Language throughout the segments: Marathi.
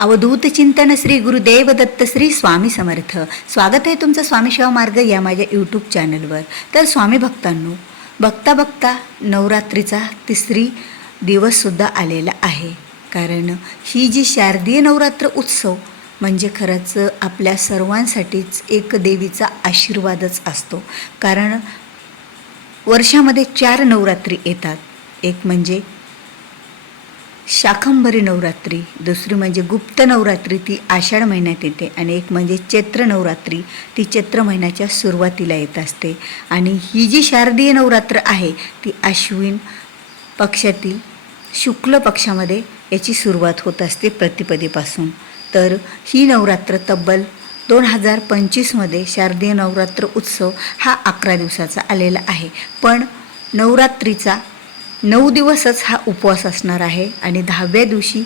अवधूत चिंतन श्री गुरुदेव दत्त श्री स्वामी समर्थ. स्वागत आहे तुमचं स्वामी शिवा मार्ग या माझ्या यूट्यूब चॅनलवर तर स्वामी भक्तांनो बघता बघता नवरात्रीचा तिसरी दिवससुद्धा आलेला आहे. कारण ही जी शारदीय नवरात्र उत्सव म्हणजे खरंच आपल्या सर्वांसाठीच एक देवीचा आशीर्वादच असतो. कारण वर्षामध्ये चार नवरात्री येतात. एक म्हणजे शाकंभरी नवरात्री दुसरी म्हणजे गुप्त नवरात्री ती आषाढ महिन्यात येते. आणि एक म्हणजे चैत्र नवरात्री ती चैत्र महिन्याच्या सुरुवातीला येत असते. आणि ही जी शारदीय नवरात्र आहे ती अश्विन पक्षातील शुक्ल पक्षामध्ये याची सुरुवात होत असते प्रतिपदेपासून. तर ही नवरात्र तब्बल दोन हजार पंचवीसमध्ये शारदीय नवरात्र उत्सव हा अकरा दिवसाचा आलेला आहे. पण नवरात्रीचा नऊ दिवसच हा उपवास असणार आहे आणि दहाव्या दिवशी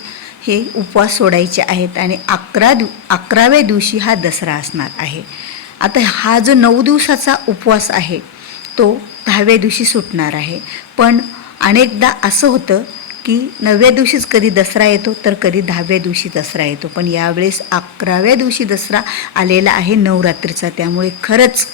हे उपवास सोडायचे आहेत आणि अकरा दिव अकराव्या दिवशी हा दसरा असणार आहे. आता हा जो नऊ दिवसाचा उपवास आहे तो दहाव्या दिवशी सुटणार आहे. पण अनेकदा असं होतं की नवव्या दिवशीच कधी दसरा येतो तर कधी दहाव्या दिवशी दसरा येतो. पण यावेळेस अकराव्या दिवशी दसरा आलेला आहे नवरात्रीचा. त्यामुळे खरंच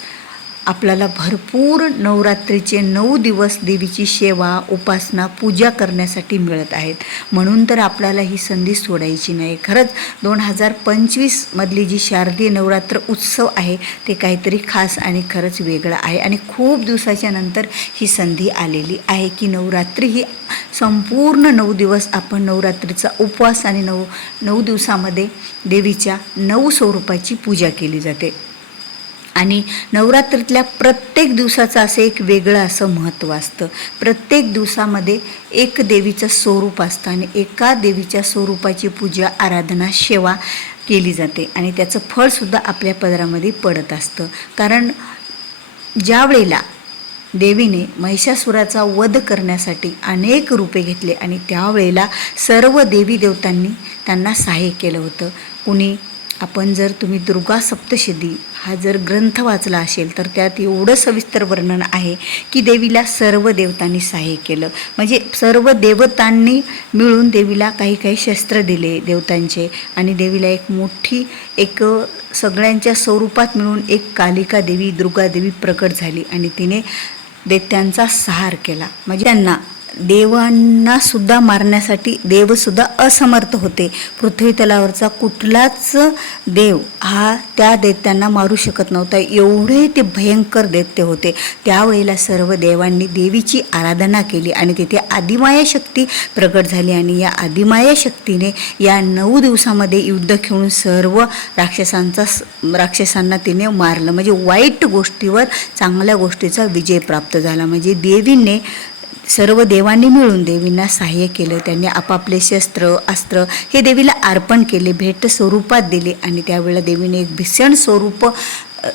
आपल्याला भरपूर नवरात्रीचे नऊ दिवस देवीची सेवा उपासना पूजा करण्यासाठी मिळत आहेत. म्हणून तर आपल्याला ही संधी सोडायची नाही. खरंच दोन हजार पंचवीसमधली जी शारदीय नवरात्र उत्सव आहे ते काहीतरी खास आणि खरंच वेगळं आहे. आणि खूप दिवसाच्या नंतर ही संधी आलेली आहे की नवरात्री ही संपूर्ण नऊ दिवस आपण नवरात्रीचा उपवास आणि नऊ नऊ दिवसामध्ये देवीच्या नऊ स्वरूपाची पूजा केली जाते. आणि नवरात्रीतल्या प्रत्येक दिवसाचं असं एक वेगळं असं महत्त्व असतं. प्रत्येक दिवसामध्ये एक देवीचं स्वरूप असतं आणि एका देवीच्या स्वरूपाची पूजा आराधना सेवा केली जाते आणि त्याचं फळसुद्धा आपल्या पदरामध्ये पडत असतं. कारण ज्या वेळेला देवीने महिषासुराचा वध करण्यासाठी अनेक रूपे घेतले आणि त्यावेळेला सर्व देवी देवतांनी त्यांना सहाय्य केलं होतं. कुणी आपण जर तुम्ही दुर्गा सप्तशती हा जर ग्रंथ वाचला असेल तर त्यात एवढं सविस्तर वर्णन आहे की देवीला सर्व देवतांनी सहाय्य केलं. म्हणजे सर्व देवतांनी मिळून देवीला काही काही शस्त्र दिले देवतांचे आणि देवीला एक मोठी एक सगळ्यांच्या स्वरूपात मिळून एक कालिका देवी दुर्गा देवी प्रकट झाली आणि तिने दैत्यांचा सहार केला. म्हणजे त्यांना देवांना सुद्धा मारण्यासाठी देवसुद्धा असमर्थ होते. पृथ्वी तलावरचा कुठलाच देव हा त्या दैत्यांना मारू शकत नव्हता. एवढे ते भयंकर दैत्य होते. त्यावेळेला सर्व देवांनी देवीची आराधना केली आणि तिथे आदिमाया शक्ती प्रकट झाली आणि या आदिमाया शक्तीने या नऊ दिवसामध्ये युद्ध खेळून सर्व राक्षसांचा राक्षसांना तिने मारलं. म्हणजे वाईट गोष्टीवर चांगल्या गोष्टीचा विजय प्राप्त झाला. म्हणजे देवीने सर्व देवांनी मिळून देवींना सहाय्य केलं त्यांनी आपापले शस्त्र अस्त्र हे देवीला अर्पण केले भेट स्वरूपात दिले आणि त्यावेळेला देवीने एक भीषण स्वरूप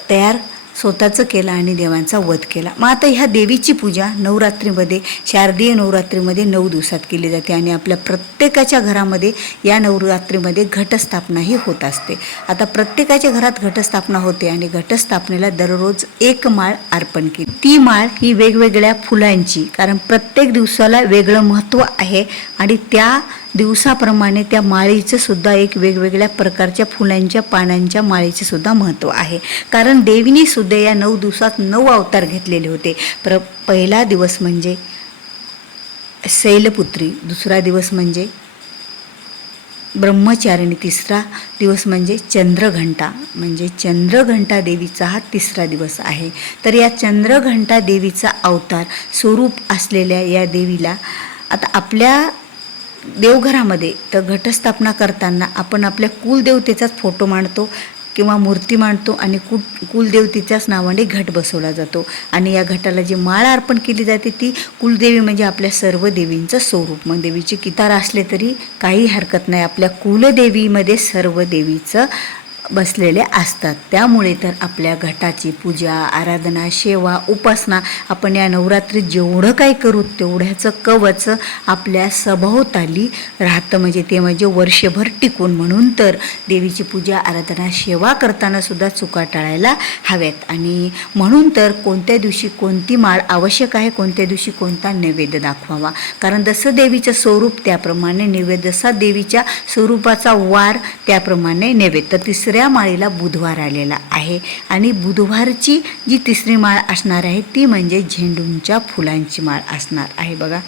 तयार स्वतःचं केलं आणि देवांचा वध केला. मग आता ह्या देवीची पूजा नवरात्रीमध्ये शारदीय नवरात्रीमध्ये नऊ दिवसात केली जाते आणि आपल्या प्रत्येकाच्या घरामध्ये या नवरात्रीमध्ये घटस्थापनाही होत असते. आता प्रत्येकाच्या घरात घटस्थापना होते आणि घटस्थापनेला दररोज एक माळ अर्पण केली. ती माळ ही वेगवेगळ्या फुलांची कारण प्रत्येक दिवसाला वेगळं महत्त्व आहे आणि त्या दिवसाप्रमाणे त्या माळीचं सुद्धा एक वेगवेगळ्या प्रकारच्या फुलांच्या पानांच्या माळीचे सुद्धा महत्त्व आहे. कारण देवीने सुद्धा या नऊ दिवसात नऊ अवतार घेतलेले होते. प्र पहिला दिवस म्हणजे शैलपुत्री दुसरा दिवस म्हणजे ब्रह्मचारिणी तिसरा दिवस म्हणजे चंद्रघंटा म्हणजे चंद्रघंटा देवीचा हा तिसरा दिवस आहे. तर या चंद्रघंटा देवीचा अवतार स्वरूप असलेल्या या देवीला आता आपल्या देवघरामध्ये तर घटस्थापना करताना आपण आपल्या कुलदेवतेचाच फोटो मांडतो किंवा मूर्ती मांडतो आणि कु कुलदेवतेच्याच नावाने घट बसवला जातो. आणि या घटाला जी माळ अर्पण केली जाते ती कुलदेवी म्हणजे आपल्या सर्व देवींचं स्वरूप. मग देवीचे कितार असले तरी काही हरकत नाही. आपल्या कुलदेवीमध्ये सर्व देवीचं बसलेले असतात. त्यामुळे तर आपल्या घटाची पूजा आराधना सेवा उपासना आपण या नवरात्रीत जेवढं काय करू तेवढ्याचं कवच आपल्या सभोवताली राहतं. म्हणजे ते म्हणजे वर्षभर टिकून. म्हणून तर देवीची पूजा आराधना सेवा करताना सुद्धा चुका टाळायला हव्यात. आणि म्हणून तर कोणत्या दिवशी कोणती माळ आवश्यक आहे कोणत्या दिवशी कोणता नैवेद्य दाखवावा? कारण जसं देवीचं स्वरूप त्याप्रमाणे नैवेद्य जसा देवीच्या स्वरूपाचा वार त्याप्रमाणे नैवेद्य. तिसरं तिसऱ्या माळीला बुधवार आलेला आहे. आणि बुधवारची जी तिसरी माळ असणार आहे ती म्हणजे झेंडूंच्या फुलांची माळ असणार आहे. बघा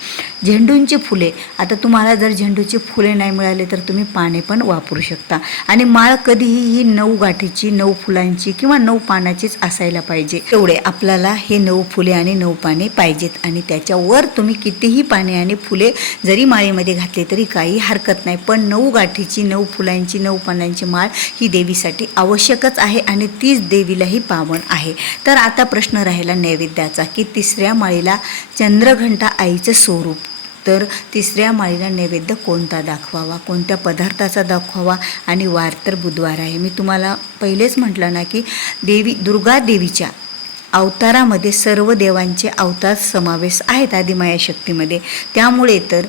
झेंडूंची फुले. आता तुम्हाला जर झेंडूची फुले नाही मिळाले तर तुम्ही पाने पण वापरू शकता. आणि माळ कधीही ही नऊ गाठीची नऊ फुलांची किंवा नऊ पानाचीच असायला पाहिजे. तेवढे आपल्याला हे नऊ फुले आणि नऊ पाने पाहिजेत. आणि त्याच्यावर तुम्ही कितीही पाने आणि फुले जरी माळेमध्ये घातले तरी काही हरकत नाही. पण नऊ गाठीची नऊ फुलांची नऊ पानांची माळ ही देवीसाठी आवश्यकच आहे आणि तीच देवीलाही पावन आहे. तर आता प्रश्न राहिला नैवेद्याचा की तिसऱ्या माळीला चंद्रघंटा आईचं स्वरूप. तर तिसऱ्या माळीला नैवेद्य कोणता दाखवावा कोणत्या पदार्थाचा दाखवावा आणि वार तर बुधवार आहे. मी तुम्हाला पहिलेच म्हटलं ना की देवी दुर्गा देवीच्या अवतारामध्ये सर्व देवांचे अवतार समावेश आहेत आदिमाया शक्तीमध्ये. त्यामुळे तर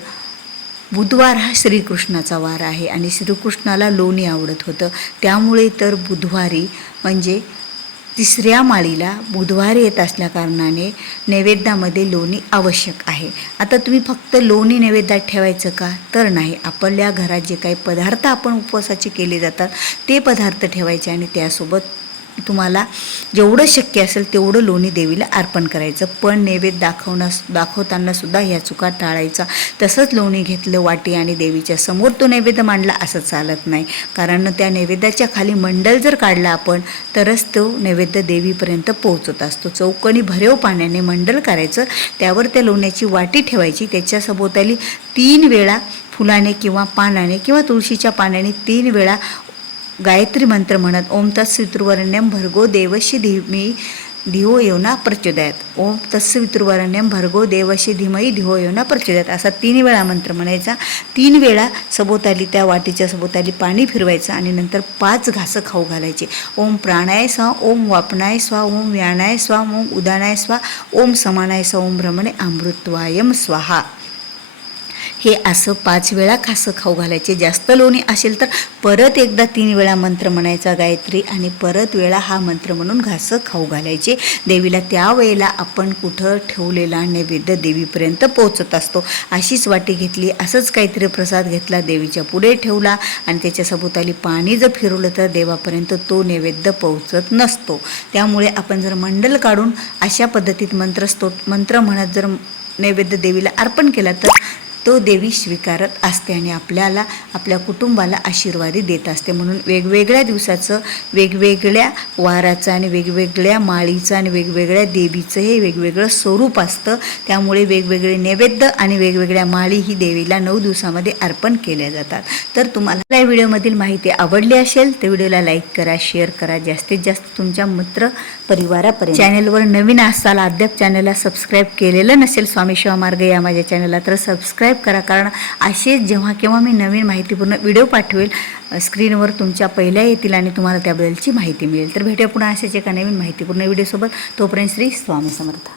बुधवार हा श्रीकृष्णाचा वार आहे आणि श्रीकृष्णाला लोणी आवडत होतं. त्यामुळे तर बुधवारी म्हणजे तिसऱ्या माळीला बुधवार येत असल्याकारणाने नैवेद्यामध्ये लोणी आवश्यक आहे. आता तुम्ही फक्त लोणी नैवेद्यात ठेवायचं का? तर नाही. आपल्या घरात जे काही पदार्थ आपण उपवासाचे केले जातात ते पदार्थ ठेवायचे आणि त्यासोबत तुम्हाला जेवढं शक्य असेल तेवढं लोणी देवीला अर्पण करायचं. पण नैवेद्य दाखवण्यास दाखवताना सुद्धा ह्या चुका टाळायचा. तसंच लोणी घेतलं वाटी आणि देवीच्या समोर तो नैवेद्य मांडला असं चालत नाही. कारण त्या नैवेद्याच्या खाली मंडल जर काढला आपण तरच तो नैवेद्य देवीपर्यंत पोहोचत असतो. चौकणी भरेव पाण्याने मंडल करायचं त्यावर त्या लोण्याची वाटी ठेवायची. त्याच्या सभोवताली तीन वेळा फुलाने किंवा पानाने किंवा तुळशीच्या पाण्याने तीन वेळा गायत्री मंत्र म्हणत ओम तत्सवितुर्वरण्यम भर्गो देवशी धीमी धिओ येवना प्रचोदयात. ओम तत्सवितुर्वरण्यम भर्गो देवशी धीमयी धिओ येवना प्रचोदयात. असा तीन वेळा मंत्र म्हणायचा. तीन वेळा सभोवताली त्या वाटीच्या सभोवताली पाणी फिरवायचं आणि नंतर पाच घासं खाऊ घालायचे. ओम प्राणाय स्वा ओम वापनाय स्वा ओम व्याणाय स्वा ओम उदानाय स्वा ओम समानाय स्वा ओम भ्रमणे अमृत्वायम स्वाहा. हे असं पाच वेळा खासं खाऊ घालायचे. जास्त लोणी असेल तर परत एकदा तीन वेळा मंत्र म्हणायचा गायत्री आणि परत वेळा हा मंत्र म्हणून घासं खाऊ घालायचे. देवीला त्यावेळेला आपण कुठं ठेवलेला नैवेद्य देवीपर्यंत पोहोचत असतो. अशीच वाटी घेतली असंच काहीतरी प्रसाद घेतला देवीच्या पुढे ठेवला आणि त्याच्या सभोवताली पाणी जर फिरवलं तर देवापर्यंत तो नैवेद्य पोहोचत नसतो. त्यामुळे आपण जर मंडल काढून अशा पद्धतीत मंत्र स्तोत मंत्र म्हणत जर नैवेद्य देवीला अर्पण केला तर तो देवी स्वीकारत असते आणि आपल्याला आपल्या कुटुंबाला आशीर्वादी देत असते. म्हणून वेगवेगळ्या दिवसाचं वेगवेगळ्या वाराचं आणि वेगवेगळ्या माळीचं आणि वेगवेगळ्या देवीचं हे वेगवेगळं स्वरूप असतं. त्यामुळे वेगवेगळे नैवेद्य आणि वेगवेगळ्या माळी ही देवीला नऊ दिवसामध्ये अर्पण केल्या जातात. तर तुम्हाला या व्हिडिओमधील माहिती आवडली असेल तर व्हिडिओला लाईक करा शेअर करा. जास्तीत जास्त तुमच्या मित्र परिवारापर्यंत. चॅनलवर नवीन असाल अद्याप चॅनलला सबस्क्राईब केलेलं नसेल स्वामी शिवा मार्ग या माझ्या चॅनलला तर सबस्क्राईब करा. कारण असे जेव्हा केव्हा मी नवीन माहितीपूर्ण व्हिडिओ पाठवेल स्क्रीनवर तुमच्या पहिल्या येतील आणि तुम्हाला त्याबद्दलची माहिती मिळेल. तर भेटूया पुन्हा असेच एका नवीन माहितीपूर्ण व्हिडिओसोबत तोपर्यंत श्री स्वामी समर्थ.